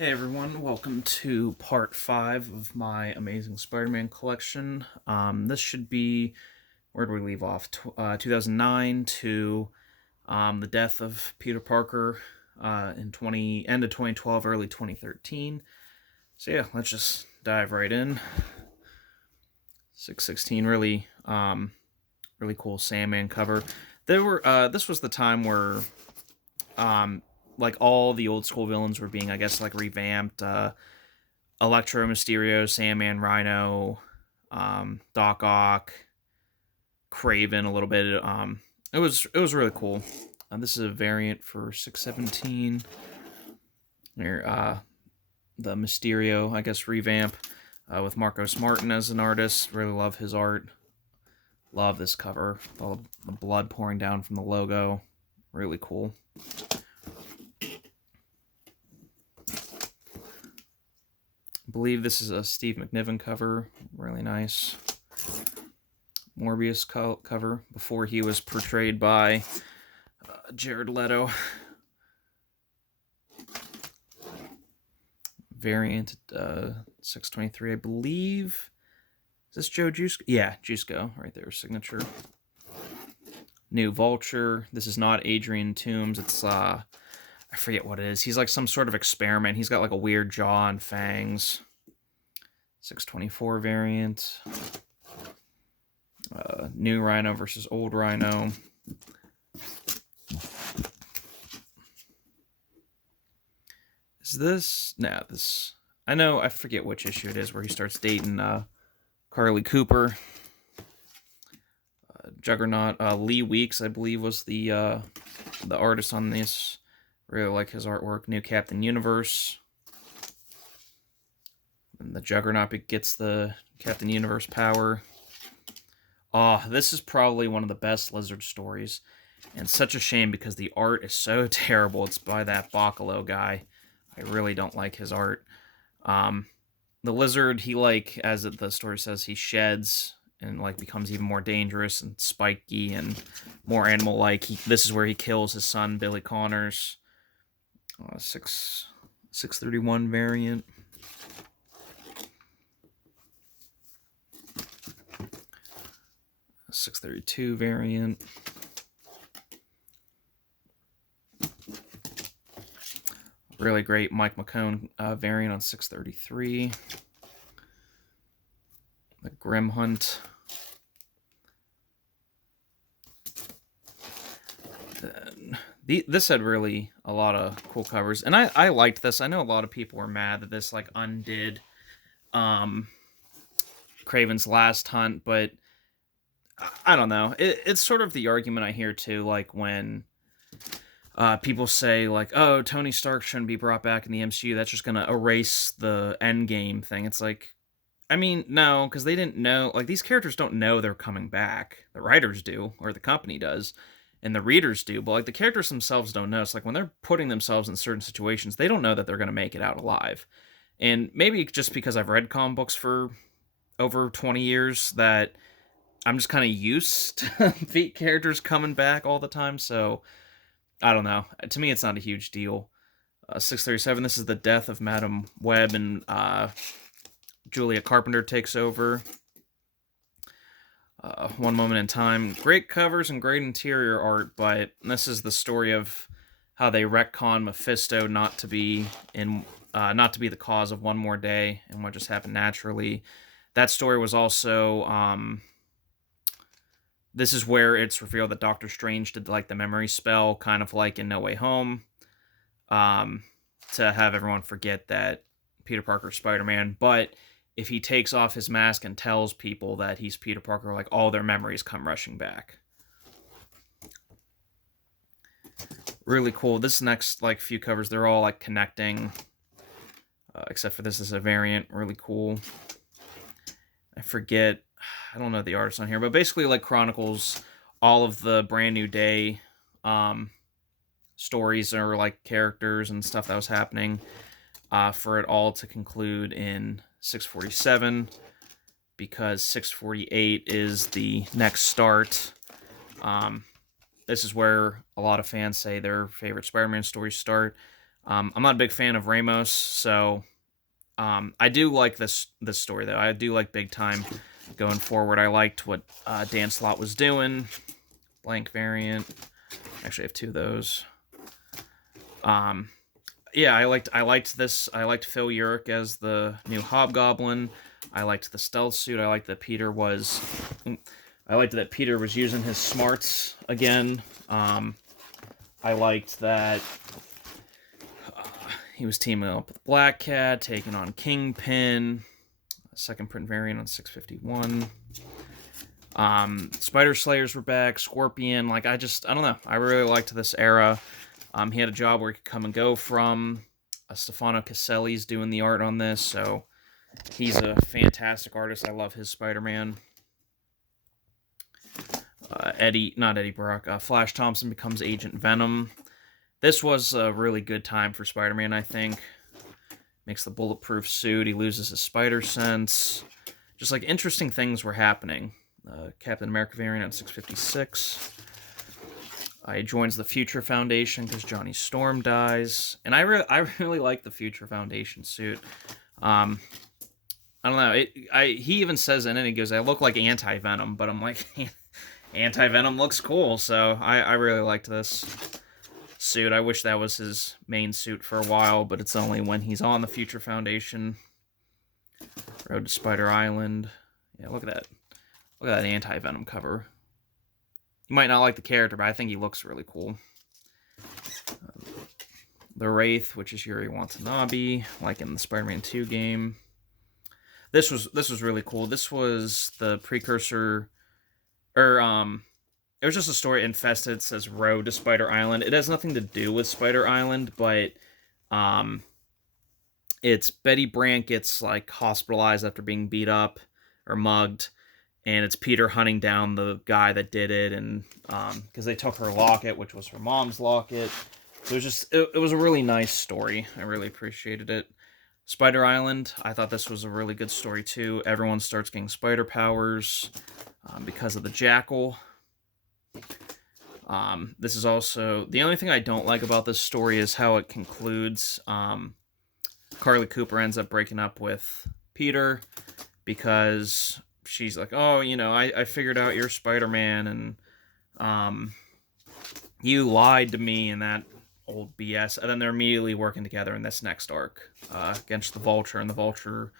Hey everyone, welcome to part 5 of my Amazing Spider-Man collection. This should be, where do we leave off? 2009 to the death of Peter Parker in end of 2012, early 2013. So yeah, let's just dive right in. 616, really cool Sandman cover. This was the time where like all the old school villains were being, I guess, like revamped. Electro, Mysterio, Sandman, Rhino, Doc Ock, Craven a little bit. It was really cool. This is a variant for 617. Here, the Mysterio, I guess, revamp with Marcos Martin as an artist. Really love his art. Love this cover. All the blood pouring down from the logo. Really cool. I believe this is a Steve McNiven cover. Really nice. Morbius cover before he was portrayed by Jared Leto. Variant 623, I believe. Is this Joe Juice? Yeah, Juiceco, right there, signature. New Vulture. This is not Adrian Toomes. It's I forget what it is. He's like some sort of experiment. He's got like a weird jaw and fangs. 624 variant. New Rhino versus old Rhino. Is this? Nah, this. I know, I forget which issue it is where he starts dating Carly Cooper. Juggernaut. Lee Weeks, I believe, was the artist on this. Really like his artwork. New Captain Universe. And the Juggernaut gets the Captain Universe power. Oh, this is probably one of the best Lizard stories. And such a shame because the art is so terrible. It's by that Bacalo guy. I really don't like his art. The Lizard, he as the story says, he sheds and becomes even more dangerous and spiky and more animal-like. This is where he kills his son, Billy Connors. 631 variant. $632 variant. Really great Mike McCone variant on 633. The Grim Hunt. Then this had really a lot of cool covers, and I liked this. I know a lot of people were mad that this undid Craven's Last Hunt, but I don't know. It's sort of the argument I hear too, when people say "Oh, Tony Stark shouldn't be brought back in the MCU. That's just gonna erase the Endgame thing." It's I mean, no, because they didn't know. These characters don't know they're coming back. The writers do, or the company does, and the readers do. But the characters themselves don't know. It's when they're putting themselves in certain situations, they don't know that they're gonna make it out alive. And maybe just because I've read comic books for over 20 years that I'm just kind of used to the characters coming back all the time. So I don't know. To me, it's not a huge deal. 637. This is the death of Madam Web, and Julia Carpenter takes over. One Moment in Time. Great covers and great interior art, but this is the story of how they retcon Mephisto not to be the cause of One More Day and what just happened naturally. That story was also this is where it's revealed that Doctor Strange did the memory spell, kind of like in No Way Home, to have everyone forget that Peter Parker's Spider-Man. But if he takes off his mask and tells people that he's Peter Parker, all their memories come rushing back. Really cool. This next few covers, they're all connecting, except for this is a variant. Really cool. I don't know the artist on here, but basically chronicles all of the Brand New Day stories or characters and stuff that was happening for it all to conclude in 647, because 648 is the next start. This is where a lot of fans say their favorite Spider-Man stories start. I'm not a big fan of Ramos, so I do like this story though. I do like Big Time going forward. I liked what Dan Slott was doing. Blank variant. Actually, I have two of those. Yeah, I liked this. I liked Phil Urich as the new Hobgoblin. I liked the stealth suit. I liked that Peter was. I liked that Peter was using his smarts again. I liked that he was teaming up with Black Cat, taking on Kingpin. Second print variant on 651. Spider Slayers were back. Scorpion. Like, I don't know. I really liked this era. He had a job where he could come and go from. Stefano Caselli's doing the art on this, so he's a fantastic artist. I love his Spider-Man. Not Eddie Brock. Flash Thompson becomes Agent Venom. This was a really good time for Spider-Man, I think. Makes the bulletproof suit. He loses his spider sense. Just like interesting things were happening. Captain America variant on 656. He joins the Future Foundation because Johnny Storm dies, and I really like the Future Foundation suit. I don't know. He even says in it, he goes, "I look like Anti-Venom," but I'm like, Anti-Venom looks cool, so I really liked this suit. I wish that was his main suit for a while, but it's only when he's on the Future Foundation. Road to Spider Island. Yeah, look at that. Look at that Anti-Venom cover. You might not like the character, but I think he looks really cool. The Wraith, which is Yuri Watanabe, like in the Spider-Man 2 game. This was really cool. This was the precursor, or it was just a story. Infested, it says Road to Spider Island. It has nothing to do with Spider Island, but it's Betty Brant gets like hospitalized after being beat up or mugged. And it's Peter hunting down the guy that did it, and because they took her locket, which was her mom's locket. So it was a really nice story. I really appreciated it. Spider Island, I thought this was a really good story too. Everyone starts getting spider powers because of the Jackal. This is also the only thing I don't like about this story is how it concludes. Carly Cooper ends up breaking up with Peter because she's like, oh, I figured out you're Spider-Man, and you lied to me in that old BS. And then they're immediately working together in this next arc against the Vulture. And the Vulture,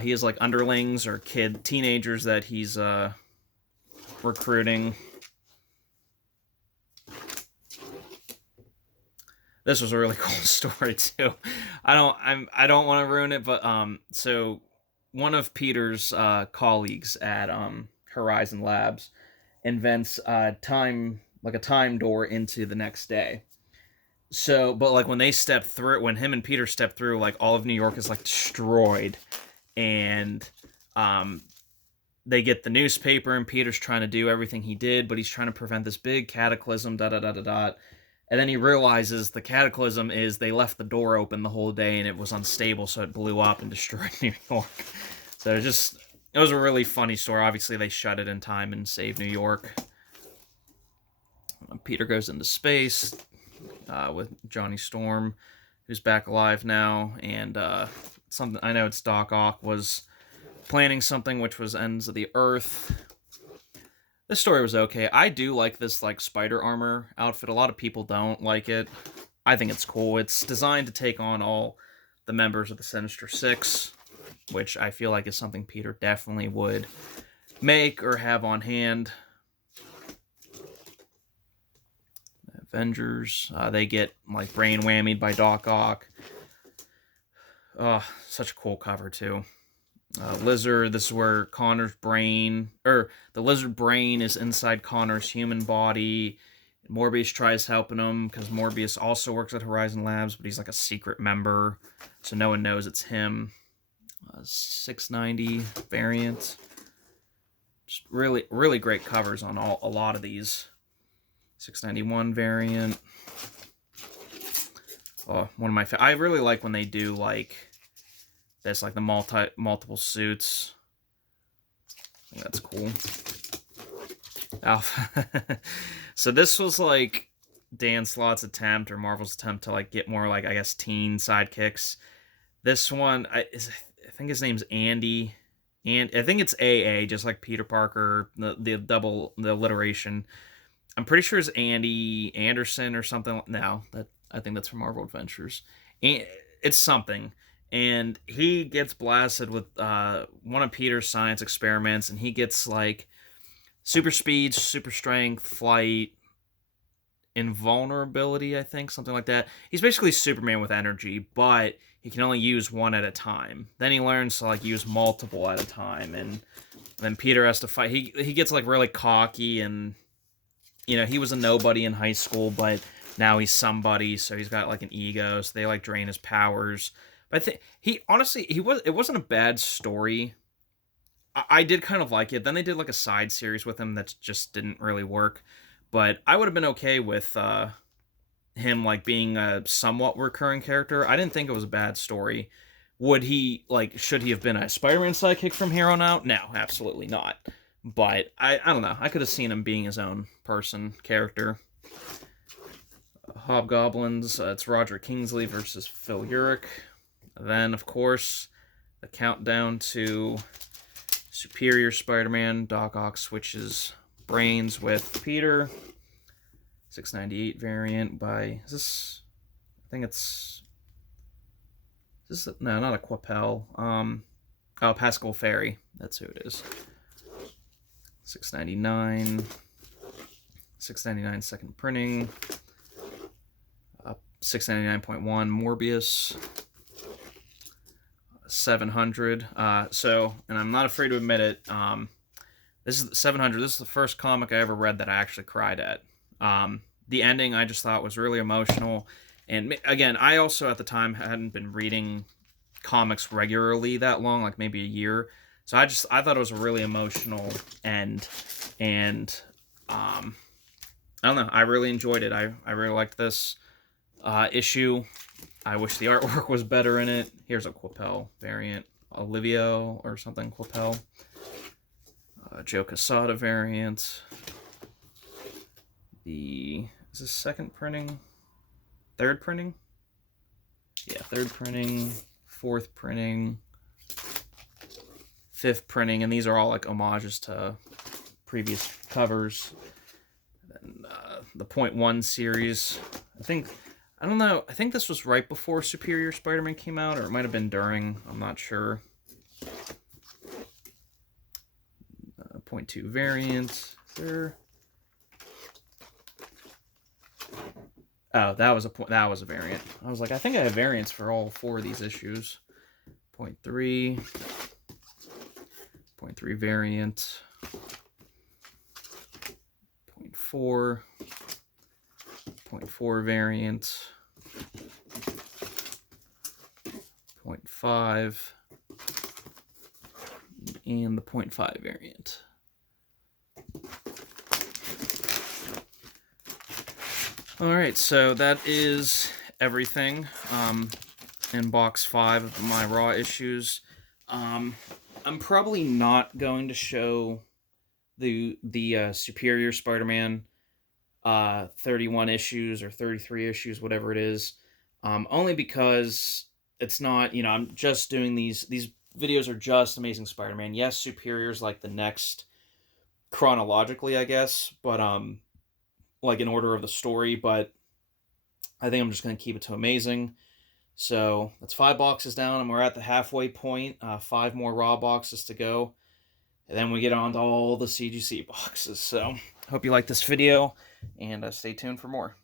he has like underlings or teenagers that he's recruiting. This was a really cool story too. I don't want to ruin it, but so one of Peter's colleagues at Horizon Labs invents a time door into the next day. So, but like when him and Peter step through, like all of New York is like destroyed, and they get the newspaper, and Peter's trying to do everything he did, but he's trying to prevent this big cataclysm. And then he realizes the cataclysm is they left the door open the whole day and it was unstable, so it blew up and destroyed New York. So it was a really funny story. Obviously, they shut it in time and saved New York. Peter goes into space with Johnny Storm, who's back alive now, and something I know it's Doc Ock was planning something which was ends of the Earth. This story was okay. I do like this like spider armor outfit. A lot of people don't like it. I think it's cool. It's designed to take on all the members of the Sinister Six, which I feel like is something Peter definitely would make or have on hand. Avengers, they get like brain whammied by Doc Ock. Oh, such a cool cover too. Lizard, this is where Connor's brain, or the lizard brain is inside Connor's human body. Morbius tries helping him because Morbius also works at Horizon Labs, but he's like a secret member, so no one knows it's him. 690 variant. Just really, really great covers on a lot of these. 691 variant. Oh, one of my I really like when they do like this, like the multiple suits. I think that's cool. Alpha. So this was like Dan Slott's attempt or Marvel's attempt to like get more like I guess teen sidekicks. This one, I think his name's Andy, and I think it's AA, just like Peter Parker. The alliteration. I'm pretty sure it's Andy Anderson or something. No, that I think that's from Marvel Adventures. And it's something, and he gets blasted with one of Peter's science experiments, and he gets like super speed, super strength, flight, invulnerability, I think, something like that. He's basically Superman with energy, but he can only use one at a time. Then he learns to like use multiple at a time, and then Peter has to fight. He gets like really cocky, and he was a nobody in high school, but now he's somebody, so he's got like an ego. So they like drain his powers. But I think he honestly it wasn't a bad story. I did kind of like it. Then they did like a side series with him that just didn't really work. But I would have been okay with him like being a somewhat recurring character. I didn't think it was a bad story. Should he have been a Spider-Man sidekick from here on out? No, absolutely not. But I don't know. I could have seen him being his own character. Hobgoblins, it's Roger Kingsley versus Phil Urich. Then, of course, the countdown to Superior Spider-Man. Doc Ock switches brains with Peter. 698 variant by... Is this... I think it's... Is this... No, not a Quapel. Pascal Ferry. That's who it is. 699. 699 second printing. 699.1 Morbius. 700. And I'm not afraid to admit it. This is 700. This is the first comic I ever read that I actually cried at. The ending I just thought was really emotional. And again, I also at the time hadn't been reading comics regularly that long, like maybe a year. So I thought it was a really emotional end. And I don't know. I really enjoyed it. I really liked this issue. I wish the artwork was better in it. Here's a Quapel variant. Olivio or something, Quapel. Joe Quesada variant. Is this second printing? Third printing? Yeah, third printing, fourth printing, fifth printing, and these are all like homages to previous covers. And the .1 series, I don't know, I think this was right before Superior Spider-Man came out, or it might have been during, I'm not sure. .2 variant, there. Oh, that was a variant. I was like, I think I have variants for all 4 of these issues. .3 variant. .4 variant. .5 and the .5 variant. Alright, so that is everything in box 5 of my Raw issues. I'm probably not going to show the Superior Spider-Man 31 issues or 33 issues, whatever it is, only because it's not, I'm just doing these videos are just Amazing Spider-Man. Yes, Superior's like the next chronologically, I guess, but like in order of the story, but I think I'm just going to keep it to Amazing. So that's 5 boxes down, and we're at the halfway point. 5 more Raw boxes to go, and then we get on to all the CGC boxes. So hope you like this video, and stay tuned for more.